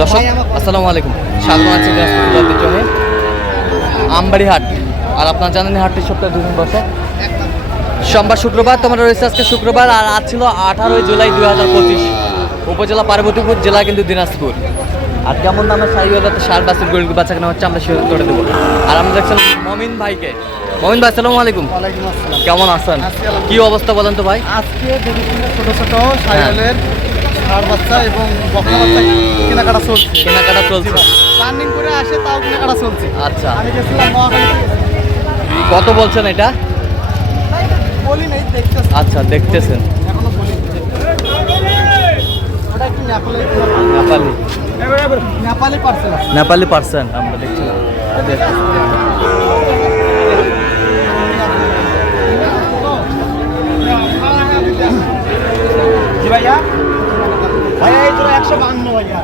দর্শক আসসালামু আলাইকুম। স্বাগত আছি দিনাজপুর আমবাড়ি হাট। আর আপনারা জানেন হাটটি সপ্তাহে দুদিন বসে। সোমবার শুক্রবার তোমার রয়েছে আজকে শুক্রবার আর আজ ছিল আঠারোই জুলাই দুই হাজার পঁচিশ। উপজেলা পার্বতীপুর জেলা কিন্তু দিনাজপুর। আর কেমন দামে সাই হলে সার বাসের গরিব বাচ্চা কেনা হচ্ছে আমরা সেটা করে দেবো। আর আমরা দেখছিলাম মমিন ভাইকে। মমিন ভাই আসসালামু আলাইকুম। কেমন আছেন? কি অবস্থা বলেন তো ভাই? আজকে ছোট ছোট সাইকেলের ষাট বাচ্চা এবং বকনা বাচ্চা কেনাকাটা চলছে। কেনাকাটা চলছে। রানিং করে আসে তাও কেনাকাটা চলছে। আচ্ছা। আমি গেছিলাম কত বলছেন এটা? বলি নেই দেখতেছি আচ্ছা দেখতেছেন। এখনও বলি ওটা একটু নেপালি নেপালি নেপালি পার্সেল নেপালি পার্সন আমরা দেখছিলাম জি ভাইয়া ভাইয়া এই তো একশো বান্ন ভাইয়া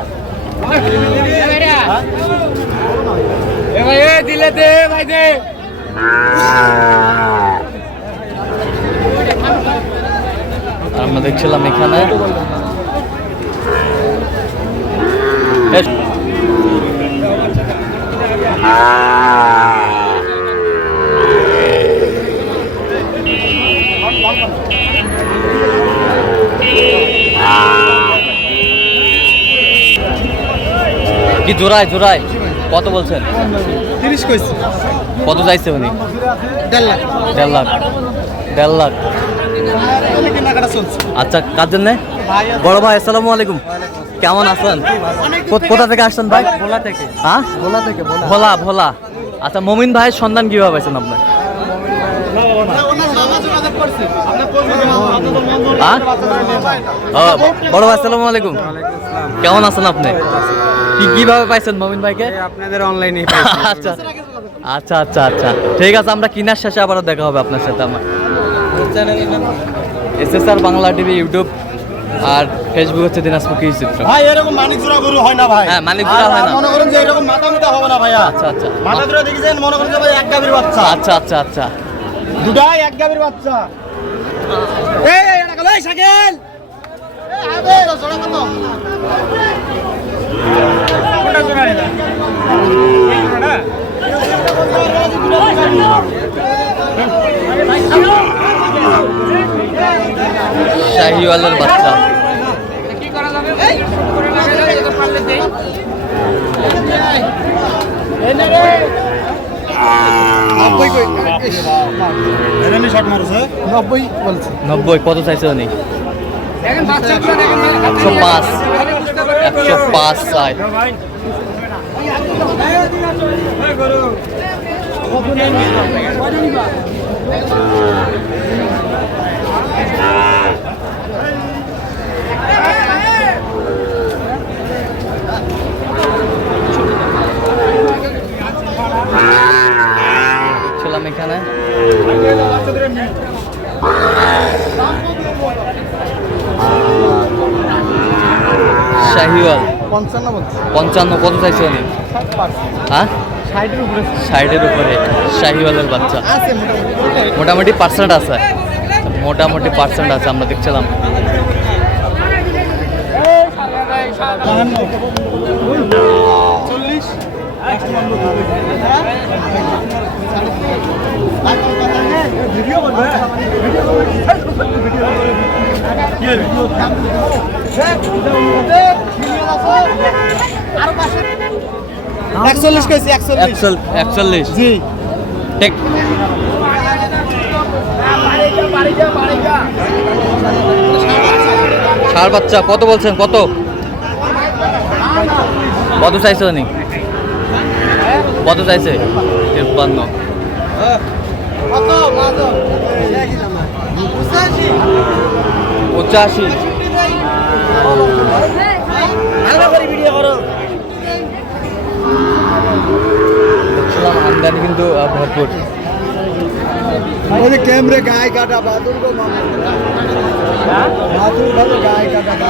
দিলে দে ভাই দে আমরা দেখছিলাম এখানে। কি জোড়ায় জোড়ায়? কত বলছেন? তিরিশ কইছি। কত চাইছে উনি? দেড় লাখ। দেড় লাখ। দেড় লাখ। কেনাকাটা চলছে। আচ্ছা কার জন্যে? ভাই বড় ভাই আসসালামু আলাইকুম। কেমন আছেন? কোথা থেকে আসছেন। ভাই? ভোলা থেকে। হ্যাঁ? ভোলা থেকে ভোলা। ভোলা আচ্ছা মমিন ভাইয়ের সন্ধান কীভাবে পাইছেন আপনার হ্যাঁ? বড় ভাই আসসালামু আলাইকুম। কেমন আছেন আপনি? কি কীভাবে পাইছেন মমিন ভাইকে? আপনাদের অনলাইনে আচ্ছা আচ্ছা আচ্ছা আচ্ছা। ঠিক আছে আমরা কিনার শেষে আবারও দেখা হবে আপনার সাথে আমার। আর বাংলা টিভি ইউটিউব আর ফেসবুক হচ্ছে দিনাজপুর কৃষি চিত্র। ভাই এরকম মানিক জোড়া গরু হয় না ভাই। হ্যাঁ, মানিক জোড়া হয় না। মনে করেন যে এরকম মাথা মিটা হবে না ভাইয়া। আচ্ছা আচ্ছা। মাথা জোড়া দেখেছেন? মনে করেন যে ভাই এক গাভীর বাচ্চা। আচ্ছা আচ্ছা আচ্ছা। দুটাই এক গাভীর বাচ্চা। এই এই এটা গেল এই এই আবে জোড়া কত? কোনটা জোড়া নিলা শাহিওয়ালের বাচ্চা নব্বই কত চাইছে উনি একশো পাঁচ একশো পাঁচ চাই ছিলাম এখানে শাহিওয়াল। পঞ্চান্ন পঞ্চান্ন কত চাইছে উনি? হ্যাঁ? ষাটের উপরে। সাইডের উপরে শাহিওয়ালের বাচ্চা। মোটামুটি। পার্সেন্ট আছে? মোটামুটি পার্সেন্ট আছে আমরা দেখছিলাম। Oh, একচল্লিশ কেছি একচল্লিশ। একচল- একচল্লিশ। জি। ষাড় বাচ্চা কত বলছেন? কত? কত চাইছে উনি? কত চাইছে? তিপ্পান্ন। পঁচাশি। আমদানি কিন্তু ভরপুর। ওই ক্যামেরে গায়ে কাটা, বাদুর বাদুর ভালো গায়ে কাটা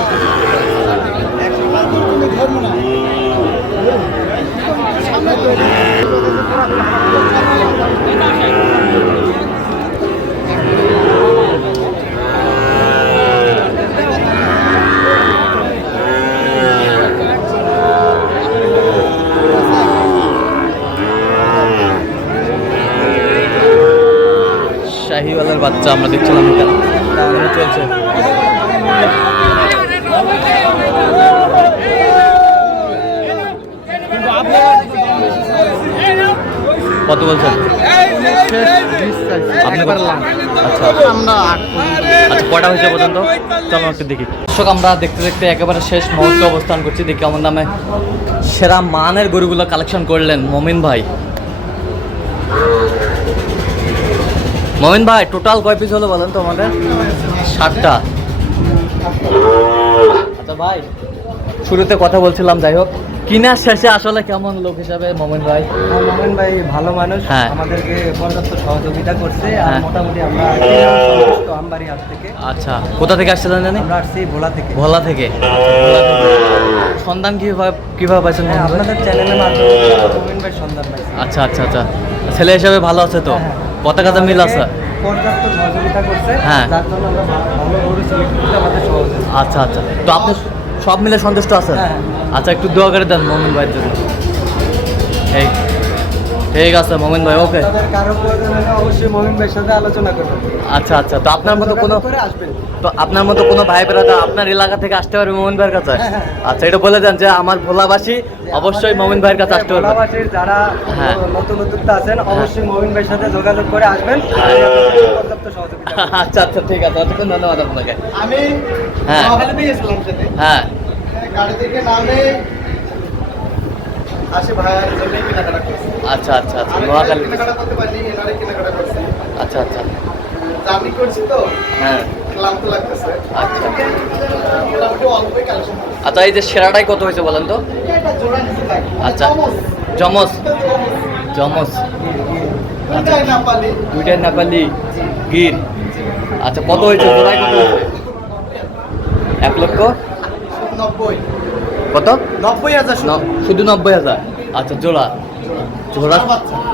একশো বাদুর ধরবো না শাহিওয়ালার বাচ্চা আমরা দেখছিলাম এটা চলছে। কত বলছেন? আচ্ছা। আচ্ছা কটা হয়েছে পর্যন্ত? চলো একটু দেখি। দর্শক, আমরা দেখতে দেখতে একেবারে শেষ মুহূর্তে অবস্থান করছি। দেখি আমার নামে সেরা মানের গরুগুলো কালেকশন করলেন মমিন ভাই। মমিন ভাই টোটাল কয় পিস হলো বলেন তো আমাদের ষাটটা আচ্ছা ভাই, শুরুতে কথা বলছিলাম, যাই হোক। কিনা শেষে আসলে কেমন লোক হিসাবে মমিন ভাই? মোমেন ভাই ভালো মানুষ হ্যাঁ। আমাদেরকে পর্যাপ্ত সহযোগিতা করছে আর হ্যাঁ। মোটামুটি আমরা আমবাড়ি হাট থেকে। আচ্ছা কোথা থেকে আসছিলেন জানি? আমরা আসছি ভোলা থেকে। ভোলা থেকে। সন্ধান কীভাবে কীভাবে পাইছেন হ্যাঁ, আপনাদের চ্যানেলের মাধ্যমে মোমেন ভাই সন্ধান পাইছি। আচ্ছা আচ্ছা আচ্ছা। ছেলে হিসাবে ভালো আছে তো? হ্যাঁ। কত কাজে মিল আছে। পর্যাপ্ত সহযোগিতা করছে হ্যাঁ। যার জন্য আমরা ভালো- ভালো গরু সিলেক্ট করতে আমাদের সহজ আচ্ছা আচ্ছা। তো আপনি সব মিলে সন্তুষ্ট আছেন? হ্যাঁ। আচ্ছা একটু দোয়া করে দেন মোমিন ভাইয়ের জন্য। ঠিক ঠিক আছে মমিন ভাই ওকে কারও প্রয়োজন হলে অবশ্যই মোমিন ভাইয়ের সাথে আলোচনা করবেন আচ্ছা আচ্ছা তো আপনার মতো কোনো তো আপনার মতো কোনো ভাই বেড়াতে আপনার এলাকা থেকে আসতে পারবে মোমিন ভাইয়ের কাছে? হ্যাঁ, হ্যাঁ। আচ্ছা এটা বলে দেন যে আমার ভোলাবাসী অবশ্যই মোমিন ভাইয়ের কাছে আসতে পারবে। ভোলাবাসীর যারা হ্যাঁ। নতুন নতুনটা আছেন অবশ্যই মোমিন ভাইয়ের সাথে যোগাযোগ করে আসবেন। হ্যাঁ। আচ্ছা আচ্ছা ঠিক আছে অতক্ষণ ধন্যবাদ আপনাকে। আমি হ্যাঁ। হ্যাঁ গাড়ি থেকে নামে আসে ভাইয়ার জন্য কেনাকাটা করছি। আচ্ছা আচ্ছা আচ্ছা নোয়াখালী। কেনাকাটা করতে পারিনি এনারে কেনাকাটা করছি। আচ্ছা আচ্ছা। জার্নি করছি তো হ্যাঁ। ক্লান্ত লাগতেছে। আচ্ছা। মোটামুটি অল্পই কালেকশন আচ্ছা এই যে সেরাটাই কত হয়েছে বলেন তো? আচ্ছা। জমস জমস পালি দুইটাই নেপালি। গির। আচ্ছা কত হয়েছে? কত হয়েছে? এক লক্ষ? নব্বই। কত? নব্বই হাজার শুধু। নব্বই হাজার। আচ্ছা জোড়া। জোড়া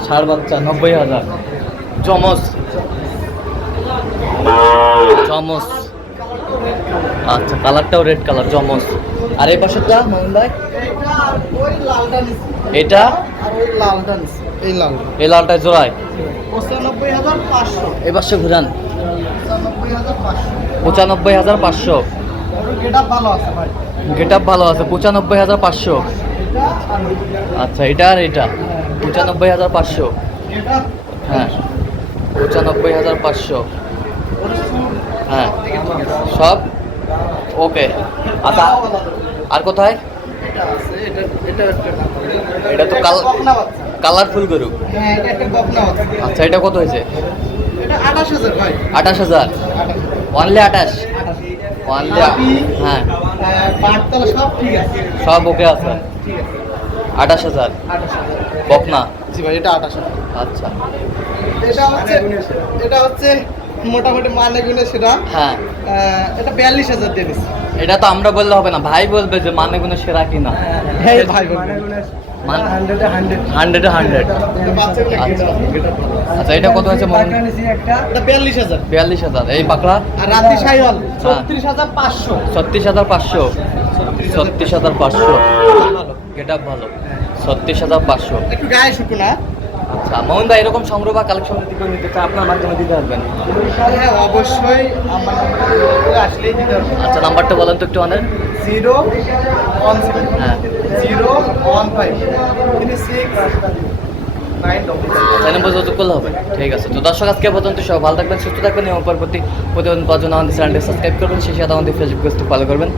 ষাঁড় বাচ্চা। নব্বই হাজার। জমস জমস আচ্ছা কালারটাও রেড কালার জমস আর এই পাশেরটা মোহন ভাই? লালটা এটা? লালটা এই লাল এই লালটায় জোড়ায়। পাঁচশো। এই পাশে ঘুরান। পঁচানব্বই হাজার পাঁচশো। ভালো আছে ভাই। গেট আপ ভালো আছে পঁচানব্বই হাজার পাঁচশো। আচ্ছা এটা আর এটা পঁচানব্বই হাজার পাঁচশো। হ্যাঁ পঁচানব্বই হাজার পাঁচশো। হ্যাঁ সব ওকে। আচ্ছা আর কোথায়? এটা তো। কালারফুল গরু। আচ্ছা এটা কত হয়েছে? এটা 28,000 আঠাশ হাজার। 28,000 অনলি আঠাশ। অনলি নাভি, হ্যাঁ। সব ঠিক আছে। সব ওকে আছে? আঠাশ হাজার? বকনা? জি ভাই, এটা 28,000 আচ্ছা। এটা হচ্ছে এটা হচ্ছে মোটামুটি মানে গুনে সেটা। হ্যাঁ। আহ, এটা বিয়াল্লিশ হাজার দিয়ে দিচ্ছি। এটা তো আমরা বললে হবে না। ভাই বলবে যে মানে গুনে সেরা কিনা। ভাই বলবে। মান- হান্ড্রেডে হান্ড্রেড। হান্ড্রেডে হান্ড্রেড। আচ্ছা। আচ্ছা এটা কত হয়েছে বিয়াল্লিশ হাজার। বিয়াল্লিশ হাজার। এই পাকড়া আর রাতি সাইওয়াল ছত্রিশ হাজার পাঁচশো। ছত্রিশ হাজার পাঁচশো। ছত্রিশ হাজার পাঁচশো। গেট আপ ভালো। ছত্রিশ হাজার পাঁচশো। একটু গায়ে শুকু না। আচ্ছা মোহন ভাই এরকম সংগ্রহ বা কালেকশন যদি কেউ নিতে চায় আপনার মাধ্যমে দিতে পারবেন? হ্যাঁ অবশ্যই আমার আসলেই দিতে হবে। আচ্ছা নাম্বারটা বলেন তো একটু অনেক জিরো ওয়ান সেভেন হ্যাঁ। Zero one five three six পর্যন্ত করলে হবে। ঠিক আছে তো দর্শক আজকে পর্যন্ত সব ভালো থাকবেন সুস্থ থাকবেন এবং পরবর্তী প্রতিবেদন পাওয়ার জন্য আমাদের চ্যানেলটি সাবস্ক্রাইব করবেন সেই সাথে আমাদের ফেসবুক পেজটি ফলো করবেন।